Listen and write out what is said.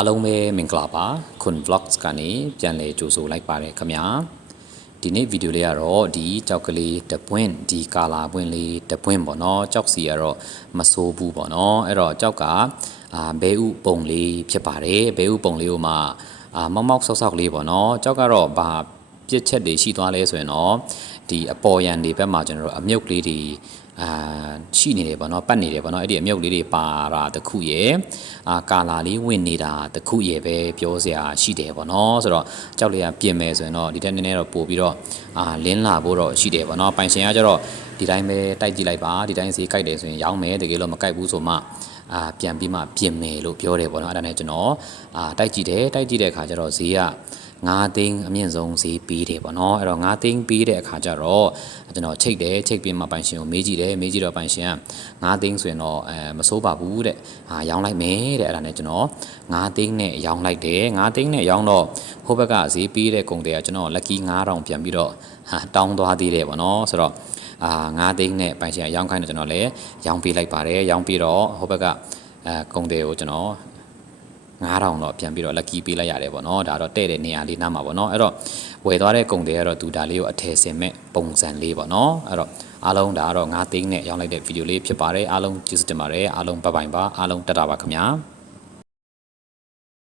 အားလုံးပဲမင်္ဂလာပါခွန် vlogs ကနေပြန်လည်ကြိုဆိုလိုက်ပါတယ်ခင်ဗျာဒီနေ့ဗီဒီယိုလေးကတော့ဒီကြောက်ကလေးတပွင့်ဒီကာလာပွင့်လေးတပွင့်ပေါ့နော်ကြောက်စီကတော့မစိုးဘူးပေါ့နော်အဲ့တော့ကြောက်ကဘဲဥပုံလေးဖြစ်ပါတယ်ဘဲဥပုံလေးကိုမှမောက်မောက်ဆောက်ဆောက်လေးပေါ့နော်ကြောက်ကတော့ဘာပြစ်ချက်တွေရှိသွားလဲဆိုရင်တော့ဒီအပေါ်ရန်တွေဘက်မှာကျွန်တော်တို့အမြုပ်လေးတွေရှိနေတယ်ပေါ့နော်ပတ်နေတယ်ပေါ့နော်အဲ့ဒီအမြုပ်လေးတွေပါတာတခုရယ်ကာလာလေးဝင်နေတာတခုရယ်ပဲပြောစရာရှိတယ်ပေါ့နော်ဆိုတော့ကြောက်လေးကပြင်မယ်ဆိုရင်တော့ဒီတက်နည်းနည်းတော့ပို့ပြီးတော့လင်းလာဖို့တော့ရှိတယ်ပေါ့နော်ပိုင်ရှင်ကကျတော့ဒီတိုင်းပဲတိုက်ကြည့်လိုက်ပါဒီတိုင်းစီကြိုက်တယ်ဆိုရင်ရောင်းမယ်တကယ်လို့မကြိုက်ဘူးဆိုမှပြန်ပြီးမှပြင်မယ်လို့ပြောတယ်ပေါ့နော်အဲ့ဒါနဲ့ကျွန်တော်တိုက်ကြည့်တဲ့အခါကျတော့ဈေးက9သိန်းအမြင့်ဆုံးဈေးပေးတယ်ပေါ့နော်အဲ့တော့9သိန်းပေးတဲ့အခါကျတော့ကျွန်တော်ချိတ်ပြီးမှပိုင်ရှင်ကိုမေးကြည့်တော့ပိုင်ရှင်က9သိန်းဆိုရင်တော့မစိုးပါဘူးတဲ့ရောင်းလိုက်မယ်တဲ့အဲ့ဒါနဲ့ကျွန်တော်9သိန်းနဲ့ရောင်းလိုက်တယ်9သိန်းနဲ့ရောင်းတော့ဟိုဘက်ကဈေးပေးတဲ့ကုန်တွေကကျွန်တော် lucky 9000ပြန်ပြီးတော့တောင်းသွားသေးတယ်ပေါ့နော်ဆိုတော့9သိန်းနဲ့ပိုင်ရှင်ရောင်းခိုင်းတော့ကျွန်တော်လည်းရောင်းပေးလိုက်ပါတယ်ရောင်းပြီးတော့ဟိုဘက်ကကုန်တွေကိုကျွန်တော်9000တော့ပြန်ပြီးတော့ lucky ပေးလိုက်ရတယ်ပေါ့နော်ဒါတော့တဲ့တဲ့နေရာလေးနားမှာပေါ့နော်အဲ့တော့ဝယ်သွားတဲ့ကုန်တွေကတော့သူဒါလေးကိုအထည်စင်မဲ့ပုံစံလေးပေါ့နော်အဲ့တော့အားလုံးဒါကတော့9သိန်းနဲ့ရောင်းလိုက်တဲ့ဗီဒီယိုလေးဖြစ်ပါတယ်အားလုံးကျေးဇူးတင်ပါတယ်အားလုံးဘိုင်ဘိုင်ပါအားလုံးတက်တာပါခင်ဗျာ